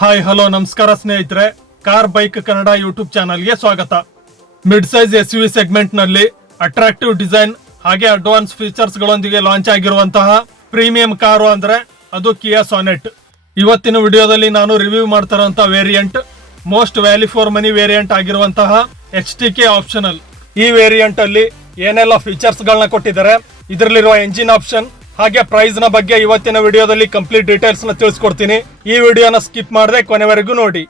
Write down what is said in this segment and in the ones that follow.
Hi hello ನಮಸ್ಕಾರ ಸ್ನೇಹಿತರೆ, car bike Kannada YouTube ಚಾನಲ್ಗೆ ಸ್ವಾಗತ. ಮಿಡ್ ಸೈಜ್ SUV ಸೆಗ್ಮೆಂಟ್ ನಲ್ಲಿ ಅಟ್ರಾಕ್ಟಿವ್ ಡಿಸೈನ್ ಹಾಗೆ ಅಡ್ವಾನ್ಸ್ ಫೀಚರ್ಸ್ ಗಳೊಂದಿಗೆ ಲಾಂಚ್ ಆಗಿರುವಂತಹ ಪ್ರೀಮಿಯಂ ಕಾರು ಅಂದ್ರೆ ಅದು ಕಿಯಾ ಸಾನೆಟ್. ಇವತ್ತಿನ ವಿಡಿಯೋದಲ್ಲಿ ನಾನು ರಿವ್ಯೂ ಮಾಡ್ತಾರಂತ variant most value for money variant ಆಗಿರುವಂತಹ HTK ಆಪ್ಷನಲ್. ಈ ವೇರಿಯಂಟ್ ಅಲ್ಲಿ ಏನೆಲ್ಲ ಫೀಚರ್ಸ್ ಗಳನ್ನ ಕೊಟ್ಟಿದ್ದಾರೆ, ಇದರಲ್ಲಿರುವ ಎಂಜಿನ್ ಆಪ್ಷನ್ ಹಾಗೆ ಪ್ರೈಸ್ ನ ಬಗ್ಗೆ ಇವತ್ತಿನ ವಿಡಿಯೋದಲ್ಲಿ ಕಂಪ್ಲೀಟ್ ಡೀಟೇಲ್ಸ್ ನ ತಿಳಿಸ್ಕೊಡ್ತೀನಿ. ಈ ವಿಡಿಯೋನ ಸ್ಕಿಪ್ ಮಾಡದೆ ಕೊನೆವರೆಗೂ ನೋಡಿ.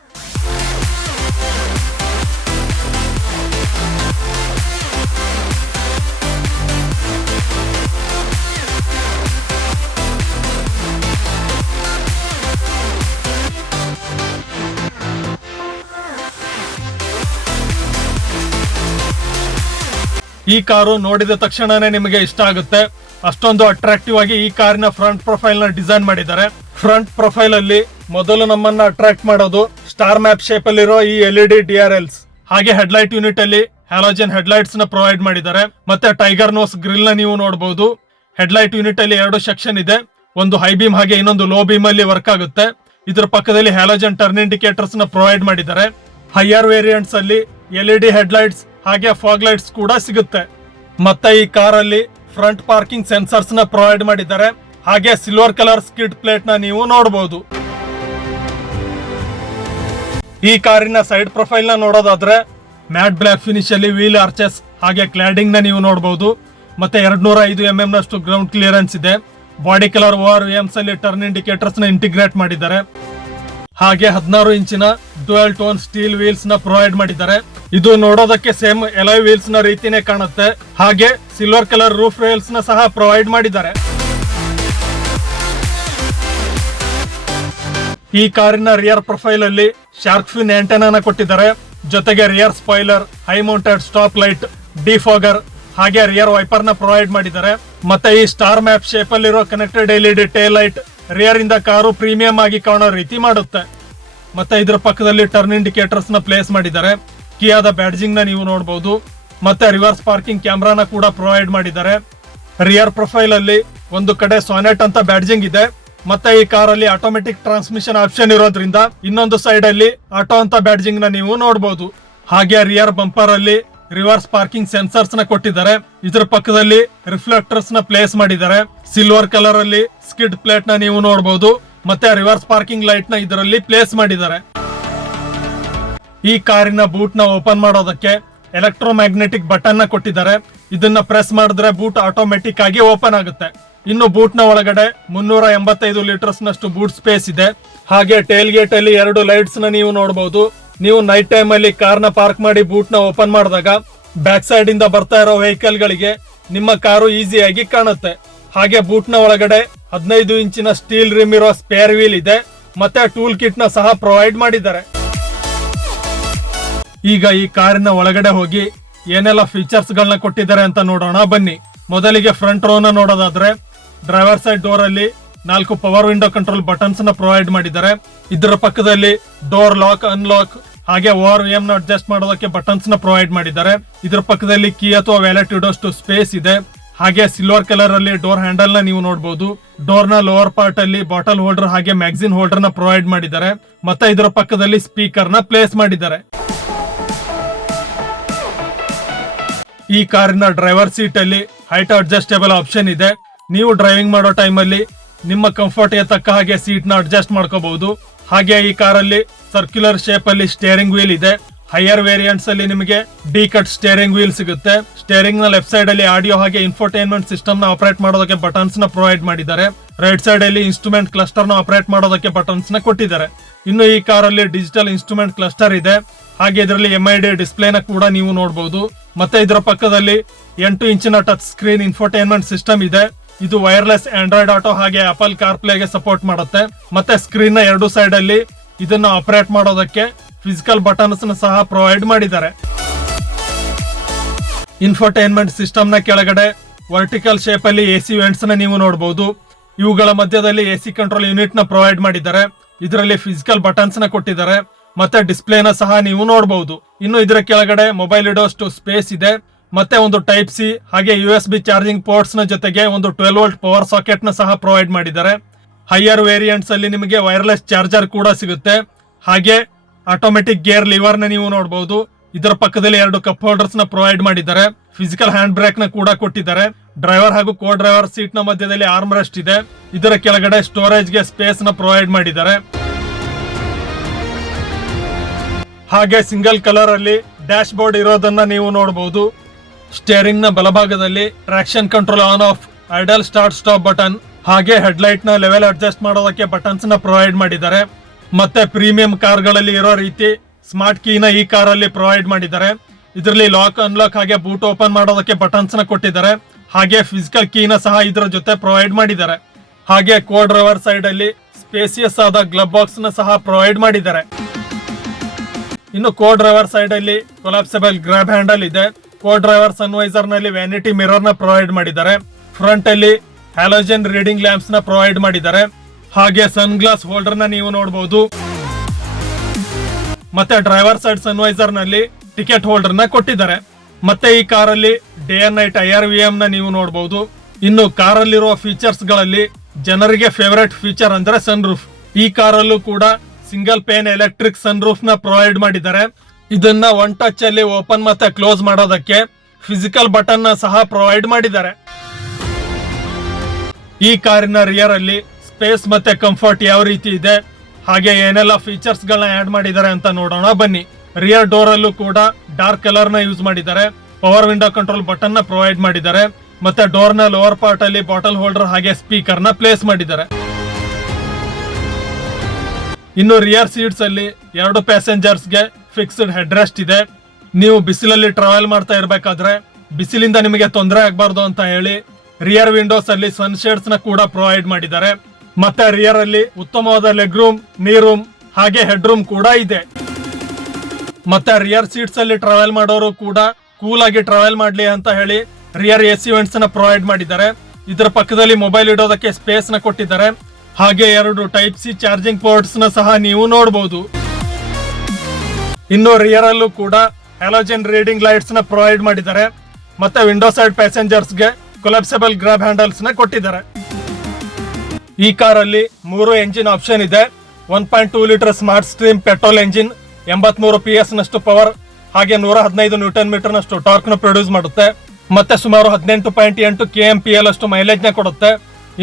ಈ ಕಾರು ನೋಡಿದ ತಕ್ಷಣನೇ ನಿಮಗೆ ಇಷ್ಟ ಆಗುತ್ತೆ, ಅಷ್ಟೊಂದು ಅಟ್ರಾಕ್ಟಿವ್ ಆಗಿ ಈ ಕಾರಿನ ಫ್ರಂಟ್ ಪ್ರೊಫೈಲ್ ನ ಡಿಸೈನ್ ಮಾಡಿದ್ದಾರೆ. ಫ್ರಂಟ್ ಪ್ರೊಫೈಲ್ ಅಲ್ಲಿ ಮೊದಲು ನಮ್ಮನ್ನ ಅಟ್ರಾಕ್ಟ್ ಮಾಡೋದು ಸ್ಟಾರ್ ಮ್ಯಾಪ್ ಶೇಪ್ ಅಲ್ಲಿರೋ ಈ LED DRLs. ಹಾಗೆ ಹೆಡ್ಲೈಟ್ ಯೂನಿಟ್ ಅಲ್ಲಿ ಹ್ಯಾಲೋಜನ್ ಹೆಡ್ಲೈಟ್ಸ್ ನ ಪ್ರೊವೈಡ್ ಮಾಡಿದ್ದಾರೆ. ಮತ್ತೆ ಟೈಗರ್ ನೋಸ್ ಗ್ರಿಲ್ ನ ನೀವು ನೋಡಬಹುದು. ಹೆಡ್ಲೈಟ್ ಯೂನಿಟ್ ಅಲ್ಲಿ 2 ಸೆಕ್ಷನ್ ಇದೆ, ಒಂದು ಹೈ ಬೀಮ್ ಹಾಗೆ ಇನ್ನೊಂದು ಲೋ ಬೀಮ್ ಅಲ್ಲಿ ವರ್ಕ್ ಆಗುತ್ತೆ. ಇದರ ಪಕ್ಕದಲ್ಲಿ ಹ್ಯಾಲೋಜನ್ ಟರ್ನ್ ಇಂಡಿಕೇಟರ್ಸ್ ನ ಪ್ರೊವೈಡ್ ಮಾಡಿದ್ದಾರೆ. ಹೈಯರ್ ವೇರಿಯಂಟ್ಸ್ ಅಲ್ಲಿ LED ಹೆಡ್ಲೈಟ್ಸ್ ಹಾಗೆ ಫಾಗ್ ಲೈಟ್ಸ್ ಕೂಡ ಸಿಗುತ್ತೆ. ಮತ್ತೆ ಈ ಕಾರಲ್ಲಿ ಫ್ರಂಟ್ ಪಾರ್ಕಿಂಗ್ ಸೆನ್ಸರ್ಸ್ ನ ಪ್ರೊವೈಡ್ ಮಾಡಿದ್ದಾರೆ. ಹಾಗೆ ಸಿಲ್ವರ್ ಕಲರ್ ಸ್ಕಿಡ್ ಪ್ಲೇಟ್ ನ ನೀವು ನೋಡಬಹುದು. ಈ ಕಾರಿನ ಸೈಡ್ ಪ್ರೊಫೈಲ್ ನ ನೋಡೋದಾದ್ರೆ ಮ್ಯಾಟ್ ಬ್ಲಾಕ್ ಫಿನಿಶ್ ಅಲ್ಲಿ ವೀಲ್ ಆರ್ಚಸ್ ಹಾಗೆ ಕ್ಲಾಡಿಂಗ್ ನ ನೀವು ನೋಡಬಹುದು. ಮತ್ತೆ 205 mm ನಷ್ಟು ಗ್ರೌಂಡ್ ಕ್ಲಿಯರೆನ್ಸ್ ಇದೆ. ಬಾಡಿ ಕಲರ್ ORVMs ಅಲ್ಲಿ ಟರ್ನ್ ಇಂಡಿಕೇಟರ್ಸ್ ನ ಇಂಟಿಗ್ರೇಟ್ ಮಾಡಿದ್ದಾರೆ. ಹಾಗೆ 16 ಇಂಚಿನ ಡ್ಯುಯಲ್ ಟೋನ್ ಸ್ಟೀಲ್ ವೀಲ್ಸ್ ನ ಪ್ರೊವೈಡ್ ಮಾಡಿದ್ದಾರೆ. ಇದು ನೋಡೋದಕ್ಕೆ ಸೇಮ್ ಎಲಾಯ್ ವೀಲ್ಸ್ ನ ರೀತಿನೇ ಕಾಣುತ್ತೆ. ಹಾಗೆ ಸಿಲ್ವರ್ ಕಲರ್ ರೂಫ್ ರೈಲ್ಸ್ ನ ಸಹ ಪ್ರೊವೈಡ್ ಮಾಡಿದ್ದಾರೆ. ಈ ಕಾರಿನ ರಿಯರ್ ಪ್ರೊಫೈಲ್ ಅಲ್ಲಿ ಶಾರ್ಕ್ ಫಿನ್ ಆಂಟೆನಾ ಕೊಟ್ಟಿದ್ದಾರೆ. ಜೊತೆಗೆ rear spoiler, high mounted stop light, defogger ಹಾಗೆ ರಿಯರ್ ವೈಪರ್ ನ ಪ್ರೊವೈಡ್ ಮಾಡಿದ್ದಾರೆ. ಮತ್ತೆ ಈ ಸ್ಟಾರ್ ಮ್ಯಾಪ್ ಶೇಪ್ ಅಲ್ಲಿರೋ connected LED tail light rear ಇಂದ ಕಾರು ಪ್ರೀಮಿಯಂ ಆಗಿ ಕಾಣೋ ರೀತಿ ಮಾಡುತ್ತೆ. ಮತ್ತೆ ಇದರ ಪಕ್ಕದಲ್ಲಿ ಟರ್ನ್ ಇಂಡಿಕೇಟರ್ಸ್ ನ ಪ್ಲೇಸ್ ಮಾಡಿದ್ದಾರೆ. ಕಿಯಾದ ಬ್ಯಾಡ್ಜಿಂಗ್ ನ ನೀವು ನೋಡಬಹುದು. ಮತ್ತೆ ರಿವರ್ಸ್ ಪಾರ್ಕಿಂಗ್ ಕ್ಯಾಮ್ರಾನ ಕೂಡ ಪ್ರೊವೈಡ್ ಮಾಡಿದ್ದಾರೆ. ರಿಯರ್ ಪ್ರೊಫೈಲ್ ಅಲ್ಲಿ ಒಂದು ಕಡೆ ಸಾನೆಟ್ ಅಂತ ಬ್ಯಾಡ್ಜಿಂಗ್ ಇದೆ. ಮತ್ತೆ ಈ ಕಾರಲ್ಲಿ ಆಟೋಮೆಟಿಕ್ ಟ್ರಾನ್ಸ್ಮಿಷನ್ ಆಪ್ಷನ್ ಇರೋದ್ರಿಂದ ಇನ್ನೊಂದು ಸೈಡ್ ಅಲ್ಲಿ ಆಟೋ ಅಂತ ಬ್ಯಾಡ್ಜಿಂಗ್ ನ ನೀವು ನೋಡಬಹುದು. ಹಾಗೆ ರಿಯರ್ ಬಂಪರ್ ಅಲ್ಲಿ ರಿವರ್ಸ್ ಪಾರ್ಕಿಂಗ್ ಸೆನ್ಸರ್ಸ್ ನ ಕೊಟ್ಟಿದ್ದಾರೆ. ಇದರ ಪಕ್ಕದಲ್ಲಿ ರಿಫ್ಲೆಕ್ಟರ್ಸ್ ನ ಪ್ಲೇಸ್ ಮಾಡಿದ್ದಾರೆ. ಸಿಲ್ವರ್ ಕಲರ್ ಅಲ್ಲಿ ಸ್ಕಿಡ್ ಪ್ಲೇಟ್ ನ ನೀವು ನೋಡಬಹುದು. ಮತ್ತೆ ರಿವರ್ಸ್ ಪಾರ್ಕಿಂಗ್ ಲೈಟ್ ನ ಇದರಲ್ಲಿ ಪ್ಲೇಸ್ ಮಾಡಿದ್ದಾರೆ. ಈ ಕಾರಿನ ಬೂಟ್ ನ ಓಪನ್ ಮಾಡೋದಕ್ಕೆ ಎಲೆಕ್ಟ್ರೋಮ್ಯಾಗ್ನೆಟಿಕ್ ಬಟನ್ ನ ಕೊಟ್ಟಿದ್ದಾರೆ. ಇದನ್ನ ಪ್ರೆಸ್ ಮಾಡಿದ್ರೆ ಬೂಟ್ ಆಟೋಮೆಟಿಕ್ ಆಗಿ ಓಪನ್ ಆಗುತ್ತೆ. ಇನ್ನು ಬೂಟ್ ನ ಒಳಗಡೆ 385 ಲೀಟರ್ಸ್ ನಷ್ಟು ಬೂಟ್ ಸ್ಪೇಸ್ ಇದೆ. ಹಾಗೆ ಟೇಲ್ ಗೇಟ್ ಅಲ್ಲಿ 2 ಲೈಟ್ಸ್ ನ ನೀವು ನೋಡಬಹುದು. ನೀವು ನೈಟ್ ಟೈಮ್ ಅಲ್ಲಿ ಕಾರ್ ನ ಪಾರ್ಕ್ ಮಾಡಿ ಬೂಟ್ ನ ಓಪನ್ ಮಾಡಿದಾಗ ಬ್ಯಾಕ್ ಸೈಡ್ ಇಂದ ಬರ್ತಾ ಇರೋ ವೆಹಿಕಲ್ ಗಳಿಗೆ ನಿಮ್ಮ ಕಾರು ಈಸಿಯಾಗಿ ಕಾಣುತ್ತೆ. ಹಾಗೆ ಬೂಟ್ ನ ಒಳಗಡೆ 15 ಇಂಚಿನ ಸ್ಟೀಲ್ ರಿಮ್ ಇರೋ ಸ್ಪೇರ್ ವೀಲ್ ಇದೆ. ಮತ್ತೆ ಟೂಲ್ ಕಿಟ್ ನ ಸಹ ಪ್ರೊವೈಡ್ ಮಾಡಿದ್ದಾರೆ. ಈಗ ಈ ಕಾರಿನ ಒಳಗಡೆ ಹೋಗಿ ಏನೆಲ್ಲ ಫೀಚರ್ಸ್ ಗಳನ್ನ ಕೊಟ್ಟಿದ್ದಾರೆ ಅಂತ ನೋಡೋಣ ಬನ್ನಿ. ಮೊದಲಿಗೆ ಫ್ರಂಟ್ ರೋ ನ ನೋಡೋದಾದ್ರೆ ಡ್ರೈವರ್ ಸೈಡ್ ಡೋರ್ ಅಲ್ಲಿ 4 ಪವರ್ ವಿಂಡೋ ಕಂಟ್ರೋಲ್ ಬಟನ್ಸ್ ನ ಪ್ರೊವೈಡ್ ಮಾಡಿದ್ದಾರೆ. ಇದರ ಪಕ್ಕದಲ್ಲಿ ಡೋರ್ ಲಾಕ್, ಅನ್ಲಾಕ್ ಹಾಗೆ ORVM ನ ಅಡ್ಜಸ್ಟ್ ಮಾಡೋದಕ್ಕೆ ಬಟನ್ಸ್ ನ ಪ್ರೊವೈಡ್ ಮಾಡಿದ್ದಾರೆ. ಇದರ ಪಕ್ಕದಲ್ಲಿ ಕೀ ಅಥವಾ ವ್ಯಾಲೆಟ್ ಇಡೋಷ್ಟು ಸ್ಪೇಸ್ ಇದೆ. ಹಾಗೆ ಸಿಲ್ವರ್ ಕಲರ್ ಅಲ್ಲಿ ಡೋರ್ ಹ್ಯಾಂಡಲ್ ನ ನೀವು ನೋಡಬಹುದು. ಡೋರ್ ನ ಲೋವರ್ ಪಾರ್ಟ್ ಅಲ್ಲಿ ಬಾಟಲ್ ಹೋಲ್ಡರ್ ಹಾಗೆ ಮ್ಯಾಗಝಿನ್ ಹೋಲ್ಡರ್ ನ ಪ್ರೊವೈಡ್ ಮಾಡಿದ್ದಾರೆ. ಮತ್ತೆ ಇದರ ಪಕ್ಕದಲ್ಲಿ ಸ್ಪೀಕರ್ ನ ಪ್ಲೇಸ್ ಮಾಡಿದ್ದಾರೆ. ಈ ಕಾರಿನ ಡ್ರೈವರ್ ಸೀಟ್ ಅಲ್ಲಿ ಹೈಟ್ ಅಡ್ಜಸ್ಟೇಬಲ್ ಆಪ್ಷನ್ ಇದೆ. ನೀವು ಡ್ರೈವಿಂಗ್ ಮಾಡೋ ಟೈಮ್ ಅಲ್ಲಿ ನಿಮ್ಮ ಕಂಫರ್ಟ್ ಗೆ ತಕ್ಕ ಹಾಗೆ ಸೀಟ್ ನ ಅಡ್ಜಸ್ಟ್ ಮಾಡ್ಕೋಬಹುದು. ಹಾಗೆ ಈ ಕಾರಲ್ಲಿ ಸರ್ಕ್ಯುಲರ್ ಶೇಪ್ ಅಲ್ಲಿ ಸ್ಟೇರಿಂಗ್ ವೀಲ್ ಇದೆ. ಹೈಯರ್ ವೇರಿಯಂಟ್ಸ್ ಅಲ್ಲಿ ನಿಮಗೆ ಡಿ ಕಟ್ ಸ್ಟೇರಿಂಗ್ ವೀಲ್ ಸಿಗುತ್ತೆ. ಸ್ಟೇರಿಂಗ್ ನ ಲೆಫ್ಟ್ ಸೈಡ್ ಅಲ್ಲಿ ಆಡಿಯೋ ಹಾಗೆ ಇನ್ಫೋಟೈನ್ಮೆಂಟ್ ಸಿಸ್ಟಮ್ ನ ಆಪರೇಟ್ ಮಾಡೋದಕ್ಕೆ ಬಟನ್ಸ್ ನ ಪ್ರೊವೈಡ್ ಮಾಡಿದ್ದಾರೆ. ರೈಟ್ ಸೈಡ್ ಅಲ್ಲಿ ಇನ್ಸ್ಟ್ರೂಮೆಂಟ್ ಕ್ಲಸ್ಟರ್ ನ ಆಪರೇಟ್ ಮಾಡೋದಕ್ಕೆ ಬಟನ್ಸ್ ನ ಕೊಟ್ಟಿದ್ದಾರೆ. ಇನ್ನು ಈ ಕಾರಲ್ಲಿ ಡಿಜಿಟಲ್ ಇನ್ಸ್ಟ್ರೂಮೆಂಟ್ ಕ್ಲಸ್ಟರ್ ಇದೆ. ಹಾಗೆ ಇದರಲ್ಲಿ MID ಡಿಸ್ಪ್ಲೇ ನ ಕೂಡ ನೀವು ನೋಡಬಹುದು. ಮತ್ತೆ ಇದರ ಪಕ್ಕದಲ್ಲಿ 8 ಇಂಚಿನ ಟಚ್ ಸ್ಕ್ರೀನ್ ಇನ್ಫೋಟೈನ್ಮೆಂಟ್ ಸಿಸ್ಟಮ್ ಇದೆ. ಇದು ವೈರ್ಲೆಸ್ ಆಂಡ್ರಾಯ್ಡ್ ಆಟೋ ಹಾಗೆ ಆಪಲ್ ಕಾರ್ ಪ್ಲೇಗೆ ಸಪೋರ್ಟ್ ಮಾಡುತ್ತೆ. ಮತ್ತೆ ಸ್ಕ್ರೀನ್ ನ 2 ಸೈಡ್ ಅಲ್ಲಿ ಇದನ್ನ ಆಪರೇಟ್ ಮಾಡೋದಕ್ಕೆ ಫಿಸಿಕಲ್ ಬಟನ್ಸ್ ನ ಸಹ ಪ್ರೊವೈಡ್ ಮಾಡಿದ್ದಾರೆ. ಇನ್ಫೋಟೈನ್ಮೆಂಟ್ ಸಿಸ್ಟಮ್ ನ ಕೆಳಗಡೆ ವರ್ಟಿಕಲ್ ಶೇಪ್ ಅಲ್ಲಿ AC ವೆಂಟ್ಸ್ ನ ನೀವು ನೋಡಬಹುದು. ಇವುಗಳ ಮಧ್ಯದಲ್ಲಿ AC ಕಂಟ್ರೋಲ್ ಯೂನಿಟ್ ನ ಪ್ರೊವೈಡ್ ಮಾಡಿದ್ದಾರೆ. ಇದರಲ್ಲಿ ಫಿಸಿಕಲ್ ಬಟನ್ಸ್ ನ ಕೊಟ್ಟಿದ್ದಾರೆ. ಮತ್ತೆ ಡಿಸ್ಪ್ಲೇ ನ ಸಹ ನೀವು ನೋಡಬಹುದು. ಇನ್ನು ಇದರ ಕೆಳಗಡೆ ಮೊಬೈಲ್ ಇಡೋಷ್ಟು ಸ್ಪೇಸ್ ಇದೆ. ಮತ್ತೆ ಒಂದು ಟೈಪ್ ಸಿ ಹಾಗೆ USB ಚಾರ್ಜಿಂಗ್ ಪೋರ್ಟ್ಸ್ ನ ಜೊತೆಗೆ ಒಂದು 12 ವೋಲ್ಟ್ ಪವರ್ ಸಾಕೆಟ್ ನ ಸಹ ಪ್ರೊವೈಡ್ ಮಾಡಿದ್ದಾರೆ. ಹೈಯರ್ ವೇರಿಯಂಟ್ಸ್ ಅಲ್ಲಿ ನಿಮಗೆ ವೈರ್ಲೆಸ್ ಚಾರ್ಜರ್ ಕೂಡ ಸಿಗುತ್ತೆ. ಹಾಗೆ ಆಟೋಮೆಟಿಕ್ ಗೇರ್ ಲಿವರ್ ನ ನೀವು ನೋಡಬಹುದು. ಇದರ ಪಕ್ಕದಲ್ಲಿ 2 ಕಪ್ ಹೋಲ್ಡರ್ಸ್ ನ ಪ್ರೊವೈಡ್ ಮಾಡಿದ್ದಾರೆ. ಫಿಸಿಕಲ್ ಹ್ಯಾಂಡ್ ಬ್ರೇಕ್ ನ ಕೂಡ ಕೊಟ್ಟಿದ್ದಾರೆ. ಡ್ರೈವರ್ ಹಾಗೂ ಕೋ ಡ್ರೈವರ್ ಸೀಟ್ ನ ಮಧ್ಯದಲ್ಲಿ ಆರ್ಮ್ ರೆಸ್ಟ್ ಇದೆ. ಇದರ ಕೆಳಗಡೆ ಸ್ಟೋರೇಜ್ ಗೆ ಸ್ಪೇಸ್ ನ ಪ್ರೊವೈಡ್ ಮಾಡಿದ್ದಾರೆ. ಹಾಗೆ ಸಿಂಗಲ್ ಕಲರ್ ಅಲ್ಲಿ ಡ್ಯಾಶ್ ಬೋರ್ಡ್ ಇರೋದನ್ನ ನೀವು ನೋಡಬಹುದು. ಸ್ಟೇರಿಂಗ್ ನ ಬಲಭಾಗದಲ್ಲಿ traction control on off, idle start stop button, ಹಾಗೆ ಹೆಡ್ಲೈಟ್ ನ ಲೆವೆಲ್ ಅಡ್ಜಸ್ಟ್ ಮಾಡೋದಕ್ಕೆ ಬಟನ್ಸ್ ನ ಪ್ರೊವೈಡ್ ಮಾಡಿದ್ದಾರೆ. ಮತ್ತೆ ಪ್ರೀಮಿಯಂ ಕಾರ್ ಗಳಲ್ಲಿ ಇರೋ ರೀತಿ ಸ್ಮಾರ್ಟ್ ಕೀನ ಈ ಕಾರ್ ಅಲ್ಲಿ ಪ್ರೊವೈಡ್ ಮಾಡಿದ್ದಾರೆ. ಇದರಲ್ಲಿ ಲಾಕ್ ಅನ್ಲಾಕ್ ಹಾಗೆ ಬೂಟ್ ಓಪನ್ ಮಾಡೋದಕ್ಕೆ ಬಟನ್ಸ್ ನ ಕೊಟ್ಟಿದ್ದಾರೆ. ಹಾಗೆ ಫಿಸಿಕಲ್ ಕೀನ ಸಹ ಇದರ ಜೊತೆ ಪ್ರೊವೈಡ್ ಮಾಡಿದ್ದಾರೆ. ಹಾಗೆ ಕೋ ಡ್ರೈವರ್ ಸೈಡ್ ಅಲ್ಲಿ ಸ್ಪೇಸಿಯಸ್ ಆದ ಗ್ಲಬ್ ಬಾಕ್ಸ್ ನ ಸಹ ಪ್ರೊವೈಡ್ ಮಾಡಿದ್ದಾರೆ. ಇನ್ನು ಕೋ ಡ್ರೈವರ್ ಸೈಡ್ ಅಲ್ಲಿ ಕೊಲಾಪ್ಸಬಲ್ ಗ್ರಾಬ್ ಹ್ಯಾಂಡಲ್ ಇದೆ. ಕೋ ಡ್ರೈವರ್ ಸನ್ವೈಸರ್ ನಲ್ಲಿ ವ್ಯಾನಿಟಿ ಮಿರರ್ ನ ಪ್ರೊವೈಡ್ ಮಾಡಿದ್ದಾರೆ. ಫ್ರಂಟ್ ಅಲ್ಲಿ ಹ್ಯಾಲೋಜನ್ ರೀಡಿಂಗ್ ಲ್ಯಾಂಪ್ಸ್ ನ ಪ್ರೊವೈಡ್ ಮಾಡಿದ್ದಾರೆ. ಹಾಗೆ ಸನ್ ಗ್ಲಾಸ್ ಹೋಲ್ಡರ್ ನ ನೀವು ನೋಡಬಹುದು. ಮತ್ತೆ ಡ್ರೈವರ್ ಸೈಡ್ ಸನ್ವೈಸರ್ ನಲ್ಲಿ ಟಿಕೆಟ್ ಹೋಲ್ಡರ್ ನ ಕೊಟ್ಟಿದ್ದಾರೆ. ಮತ್ತೆ ಈ ಕಾರಲ್ಲಿ ಡೇ ಅಂಡ್ ನೈಟ್ IRVM ನ ನೀವು ನೋಡಬಹುದು. ಇನ್ನು ಕಾರಲ್ಲಿರುವ ಫೀಚರ್ಸ್ ಗಳಲ್ಲಿ ಜನರಿಗೆ ಫೇವರೇಟ್ ಫೀಚರ್ ಅಂದ್ರೆ ಸನ್ ರೂಫ್. ಈ ಕಾರಲ್ಲೂ ಕೂಡ single pane electric sunroof ನ ಪ್ರೊವೈಡ್ ಮಾಡಿದ್ದಾರೆ. ಇದನ್ನ ಒನ್ ಟಚ್ ಅಲ್ಲಿ ಓಪನ್ ಮತ್ತೆ ಕ್ಲೋಸ್ ಮಾಡೋದಕ್ಕೆ ಫಿಸಿಕಲ್ ಬಟನ್ ನ ಸಹ ಪ್ರೊವೈಡ್ ಮಾಡಿದ್ದಾರೆ. ಈ ಕಾರಿನ ರಿಯರ್ ಅಲ್ಲಿ ಸ್ಪೇಸ್ ಮತ್ತೆ ಕಂಫರ್ಟ್ ಯಾವ ರೀತಿ ಇದೆ, ಹಾಗೆ ಏನೆಲ್ಲ ಫೀಚರ್ಸ್ ಗಳನ್ನ ಆಡ್ ಮಾಡಿದ್ದಾರೆ ಅಂತ ನೋಡೋಣ ಬನ್ನಿ. ರಿಯರ್ ಡೋರ್ ಅಲ್ಲೂ ಕೂಡ ಡಾರ್ಕ್ ಕಲರ್ ನ ಯೂಸ್ ಮಾಡಿದ್ದಾರೆ. ಪವರ್ ವಿಂಡೋ ಕಂಟ್ರೋಲ್ ಬಟನ್ ನ ಪ್ರೊವೈಡ್ ಮಾಡಿದ್ದಾರೆ. ಮತ್ತೆ ಡೋರ್ ನ ಲೋವರ್ ಪಾರ್ಟ್ ಅಲ್ಲಿ ಬಾಟಲ್ ಹೋಲ್ಡರ್ ಹಾಗೆ ಸ್ಪೀಕರ್ ನ ಪ್ಲೇಸ್ ಮಾಡಿದ್ದಾರೆ. ಇನ್ನು ರಿಯರ್ ಸೀಟ್ಸ್ ಅಲ್ಲಿ 2 ಪ್ಯಾಸೆಂಜರ್ಸ್ ಗೆ ಫಿಕ್ಸ್ಡ್ ಹೆಡ್ ರೆಸ್ಟ್ ಇದೆ. ನೀವು ಬಿಸಿಲಲ್ಲಿ ಟ್ರಾವೆಲ್ ಮಾಡ್ತಾ ಇರ್ಬೇಕಾದ್ರೆ ಬಿಸಿಲಿಂದ ನಿಮಗೆ ತೊಂದರೆ ಆಗಬಾರ್ದು ಅಂತ ಹೇಳಿ ರಿಯರ್ ವಿಂಡೋಸ್ ಅಲ್ಲಿ ಸನ್ ಶೇಡ್ಸ್ ನ ಕೂಡ ಪ್ರೊವೈಡ್ ಮಾಡಿದ್ದಾರೆ. ಮತ್ತೆ ರಿಯರ್ ಅಲ್ಲಿ ಉತ್ತಮವಾದ ಲೆಗ್ ರೂಮ್, ನೀ ರೂಮ್ ಹಾಗೆ ಹೆಡ್ ರೂಮ್ ಕೂಡ ಇದೆ. ಮತ್ತೆ ರಿಯರ್ ಸೀಟ್ಸ್ ಅಲ್ಲಿ ಟ್ರಾವೆಲ್ ಮಾಡೋರು ಕೂಡ ಕೂಲ್ ಆಗಿ ಟ್ರಾವೆಲ್ ಮಾಡ್ಲಿ ಅಂತ ಹೇಳಿ ರಿಯರ್ AC ವೆಂಟ್ಸ್ ನ ಪ್ರೊವೈಡ್ ಮಾಡಿದ್ದಾರೆ. ಇದರ ಪಕ್ಕದಲ್ಲಿ ಮೊಬೈಲ್ ಇಡೋದಕ್ಕೆ ಸ್ಪೇಸ್ ನ ಕೊಟ್ಟಿದ್ದಾರೆ. ಹಾಗೆ 2 Type-C ಚಾರ್ಜಿಂಗ್ ಪೋರ್ಟ್ಸ್ ನ ಸಹ ನೀವು ನೋಡಬಹುದು. ಇನ್ನು ರಿಯರ್ ಅಲ್ಲೂ ಕೂಡ ಹ್ಯಾಲೋಜನ್ ರೀಡಿಂಗ್ ಲೈಟ್ಸ್ ನ ಪ್ರೊವೈಡ್ ಮಾಡಿದ್ದಾರೆ. ಮತ್ತೆ ವಿಂಡೋ ಸೈಡ್ ಪ್ಯಾಸೆಂಜರ್ಸ್ ಗೆ ಕೊಲಾಪ್ಸಬಲ್ ಗ್ರಾಬ್ ಹ್ಯಾಂಡಲ್ಸ್ ನ ಕೊಟ್ಟಿದ್ದಾರೆ. ಈ ಕಾರಲ್ಲಿ 3 ಎಂಜಿನ್ ಆಪ್ಷನ್ ಇದೆ. 1.2 litre smart stream petrol engine 83 PS ನಷ್ಟು ಪವರ್ ಹಾಗೆ 115 ನ್ಯೂಟನ್ ಮೀಟರ್ ನಷ್ಟು ಟಾರ್ಕ್ ನ ಪ್ರೊಡ್ಯೂಸ್ ಮಾಡುತ್ತೆ. ಮತ್ತೆ ಸುಮಾರು 18.8 kmpl ಅಷ್ಟು ಮೈಲೇಜ್ ನ ಕೊಡುತ್ತೆ.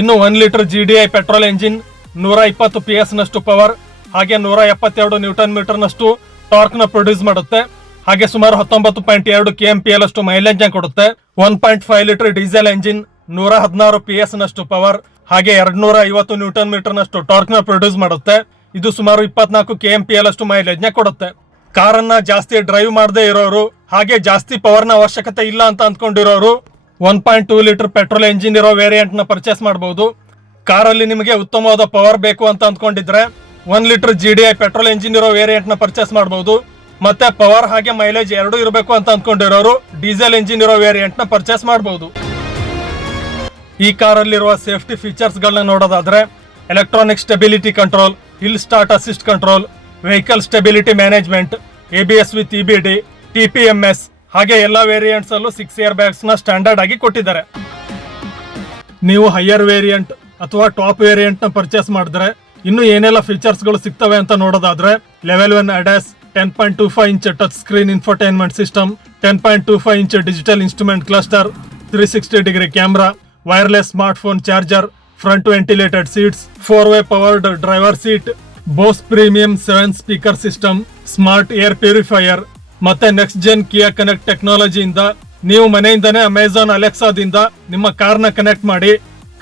ಇನ್ನು 1 litre GDI petrol engine 120 PS ನಷ್ಟು ಪವರ್ ಹಾಗೆ 172 ನ್ಯೂಟನ್ ಮೀಟರ್ ನಷ್ಟು ಟಾರ್ಕ್ ನ ಪ್ರೊಡ್ಯೂಸ್ ಮಾಡುತ್ತೆ. ಹಾಗೆ ಸುಮಾರು 19.2 kmpl ಅಷ್ಟು ಮೈಲೇಜ್ ನ ಕೊಡುತ್ತೆ. 1.5 ಲೀಟರ್ ಡೀಸೆಲ್ ಎಂಜಿನ್ 116 PS ನಷ್ಟು ಪವರ್ ಹಾಗೆ 250 ನ್ಯೂಟನ್ ಮೀಟರ್ ನಷ್ಟು ಟಾರ್ಕ್ ನ ಪ್ರೊಡ್ಯೂಸ್ ಮಾಡುತ್ತೆ. ಇದು ಸುಮಾರು 24 kmpl ಅಷ್ಟು ಮೈಲೇಜ್ ನ ಕೊಡುತ್ತೆ. ಕಾರನ್ನ ಜಾಸ್ತಿ ಡ್ರೈವ್ ಮಾಡದೇ ಇರೋರು ಹಾಗೆ ಜಾಸ್ತಿ ಪವರ್ ನ ಅವಶ್ಯಕತೆ ಇಲ್ಲ ಅಂತ ಅಂದ್ಕೊಂಡಿರೋರು 1.2 ಲೀಟರ್ ಪೆಟ್ರೋಲ್ ಎಂಜಿನ್ ಇರೋ ವೇರಿಯಂಟ್ ನ ಪರ್ಚೇಸ್ ಮಾಡಬಹುದು. ಕಾರಲ್ಲಿ ನಿಮಗೆ ಉತ್ತಮವಾದ ಪವರ್ ಬೇಕು ಅಂತ ಅಂದ್ಕೊಂಡಿದ್ರೆ 1 ಲೀಟರ್ GDI ಪೆಟ್ರೋಲ್ ಎಂಜಿನ್ ಇರೋ ವೇರಿಯಂಟ್ ನ ಪರ್ಚೇಸ್ ಮಾಡಬಹುದು. ಮತ್ತೆ ಪವರ್ ಹಾಗೆ ಮೈಲೇಜ್ ಎರಡೂ ಇರಬೇಕು ಅಂತ ಅಂದ್ಕೊಂಡಿರೋರು ಡೀಸೆಲ್ ಎಂಜಿನ್ ಇರೋ ವೇರಿಯಂಟ್ ನ ಪರ್ಚೇಸ್ ಮಾಡಬಹುದು. ಈ ಕಾರಲ್ಲಿರುವ ಸೇಫ್ಟಿ ಫೀಚರ್ಸ್ ಗಳನ್ನ ನೋಡೋದಾದ್ರೆ electronic stability control, hill start assist control, vehicle stability management, ABS with EBD, TPMS ಹಾಗೆ ಎಲ್ಲ ವೇರಿಯಂಟ್ಸ್ ಅಲ್ಲೂ 6 ಏರ್ ಬ್ಯಾಗ್ಸ್ ನ ಸ್ಟ್ಯಾಂಡರ್ಡ್ ಆಗಿ ಕೊಟ್ಟಿದ್ದಾರೆ. ನೀವು ಹೈಯರ್ ವೇರಿಯಂಟ್ ಅಥವಾ ಟಾಪ್ ವೇರಿಯಂಟ್ ನ ಪರ್ಚೇಸ್ ಮಾಡಿದ್ರೆ ಇನ್ನು ಏನೆಲ್ಲ ಫೀಚರ್ಸ್ ಗಳು ಸಿಗ್ತವೆ ಅಂತ ನೋಡೋದಾದ್ರೆ level 1 ADAS, 10.25 inch touch screen infotainment system, 10.25 inch digital instrument cluster, 360 degree camera, wireless smartphone charger, front ventilated seats, 4-way powered driver seat, Bose premium 7 speaker system, smart air purifier ಮತ್ತೆ next Zen ಕಿಯಾ connect ಟೆಕ್ನಾಲಜಿಯಿಂದ ನೀವು ಮನೆಯಿಂದನೇ Amazon ಅಲೆಕ್ಸಾದಿಂದ ನಿಮ್ಮ ಕಾರ್ನ connect ಮಾಡಿ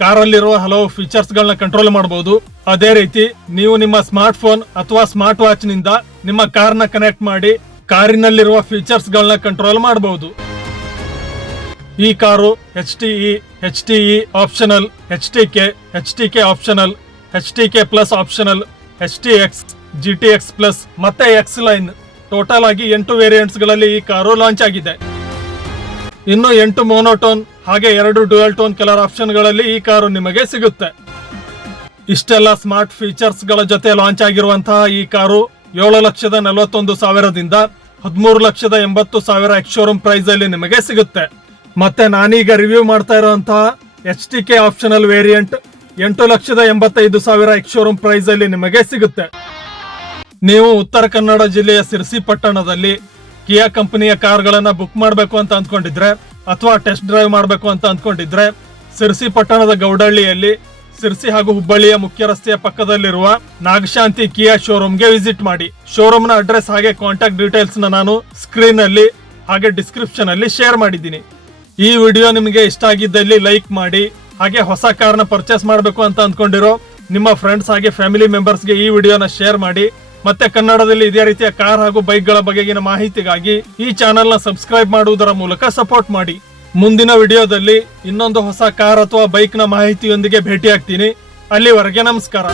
ಕಾರಲ್ಲಿರುವ ಹಲವು features ಗಳನ್ನ control ಮಾಡಬಹುದು. ಅದೇ ರೀತಿ ನೀವು ನಿಮ್ಮ ಸ್ಮಾರ್ಟ್ ಫೋನ್ ಅಥವಾ ಸ್ಮಾರ್ಟ್ ವಾಚ್ ನಿಂದ ನಿಮ್ಮ ಕಾರ್ನ ಕನೆಕ್ಟ್ ಮಾಡಿ ಕಾರಿನಲ್ಲಿರುವ ಫೀಚರ್ಸ್ ಗಳನ್ನ ಕಂಟ್ರೋಲ್ ಮಾಡಬಹುದು. ಈ car HTE optional, HTK optional, HTK plus optional, HTX, GTX plus ಮತ್ತೆ X ಲೈನ್ ಟೋಟಲ್ ಆಗಿ 8 ವೇರಿಯಂಟ್ಸ್ ಗಳಲ್ಲಿ ಈ ಕಾರು ಲಾಂಚ್ ಆಗಿದೆ. ಇನ್ನು 8 ಮೋನೋಟೋನ್ ಹಾಗೆ 2 ಡ್ಯುಯಲ್ ಟೋನ್ ಕಲರ್ ಆಪ್ಷನ್ ಗಳಲ್ಲಿ ಈ ಕಾರು ನಿಮಗೆ ಸಿಗುತ್ತೆ. ಇಷ್ಟೆಲ್ಲ ಸ್ಮಾರ್ಟ್ ಫೀಚರ್ಸ್ ಗಳ ಜೊತೆ ಲಾಂಚ್ ಆಗಿರುವಂತಹ ಈ ಕಾರು 7,41,000ದಿಂದ 13,80,000 ಎಕ್ಸ್ ಶೋರೂಮ್ ಪ್ರೈಸ್ ಅಲ್ಲಿ ನಿಮಗೆ ಸಿಗುತ್ತೆ. ಮತ್ತೆ ನಾನೀಗ ರಿವ್ಯೂ ಮಾಡ್ತಾ ಇರುವಂತಹ HTK optional variant 8,85,000 ex showroom price ಅಲ್ಲಿ ನಿಮಗೆ ಸಿಗುತ್ತೆ. ನೀವು ಉತ್ತರ ಕನ್ನಡ ಜಿಲ್ಲೆಯ ಸಿರ್ಸಿ ಪಟ್ಟಣದಲ್ಲಿ ಕಿಯಾ ಕಂಪನಿಯ ಕಾರ್ಗಳನ್ನ ಬುಕ್ ಮಾಡಬೇಕು ಅಂತ ಅಂದ್ಕೊಂಡಿದ್ರೆ ಅಥವಾ ಟೆಸ್ಟ್ ಡ್ರೈವ್ ಮಾಡಬೇಕು ಅಂತ ಅಂದ್ಕೊಂಡಿದ್ರೆ ಸಿರ್ಸಿ ಪಟ್ಟಣದ ಗೌಡಹಳ್ಳಿಯಲ್ಲಿ ಸಿರ್ಸಿ ಹಾಗೂ ಹುಬ್ಬಳ್ಳಿಯ ಮುಖ್ಯ ರಸ್ತೆಯ ಪಕ್ಕದಲ್ಲಿರುವ ನಾಗಶಾಂತಿ ಕಿಯಾ ಶೋರೂಮ್ಗೆ ವಿಸಿಟ್ ಮಾಡಿ. ಶೋರೂಮ್ ನ ಅಡ್ರೆಸ್ ಹಾಗೆ ಕಾಂಟ್ಯಾಕ್ಟ್ ಡೀಟೇಲ್ಸ್ ನಾನು ಸ್ಕ್ರೀನ್ ಅಲ್ಲಿ ಹಾಗೆ ಡಿಸ್ಕ್ರಿಪ್ಷನ್ ಅಲ್ಲಿ ಶೇರ್ ಮಾಡಿದ್ದೀನಿ. ಈ ವಿಡಿಯೋ ನಿಮಗೆ ಇಷ್ಟ ಆಗಿದ್ದಲ್ಲಿ ಲೈಕ್ ಮಾಡಿ. ಹಾಗೆ ಹೊಸ ಕಾರ್ನ ಪರ್ಚೇಸ್ ಮಾಡಬೇಕು ಅಂತ ಅಂದ್ಕೊಂಡಿರೋ ನಿಮ್ಮ ಫ್ರೆಂಡ್ಸ್ ಹಾಗೆ ಫ್ಯಾಮಿಲಿ ಮೆಂಬರ್ಸ್ಗೆ ಈ ವಿಡಿಯೋನ ಶೇರ್ ಮಾಡಿ. ಮತ್ತೆ ಕನ್ನಡದಲ್ಲಿ ಇದೇ ರೀತಿಯ ಕಾರ್ ಹಾಗೂ ಬೈಕ್ಗಳ ಬಗೆಗಿನ ಮಾಹಿತಿಗಾಗಿ ಈ ಚಾನೆಲ್ನ ಸಬ್ಸ್ಕ್ರೈಬ್ ಮಾಡುವುದರ ಮೂಲಕ ಸಪೋರ್ಟ್ ಮಾಡಿ. ಮುಂದಿನ ವಿಡಿಯೋದಲ್ಲಿ ಇನ್ನೊಂದು ಹೊಸ ಕಾರ್ ಅಥವಾ ಬೈಕ್ನ ಮಾಹಿತಿಯೊಂದಿಗೆ ಭೇಟಿಯಾಗ್ತೀನಿ. ಅಲ್ಲಿವರೆಗೆ ನಮಸ್ಕಾರ.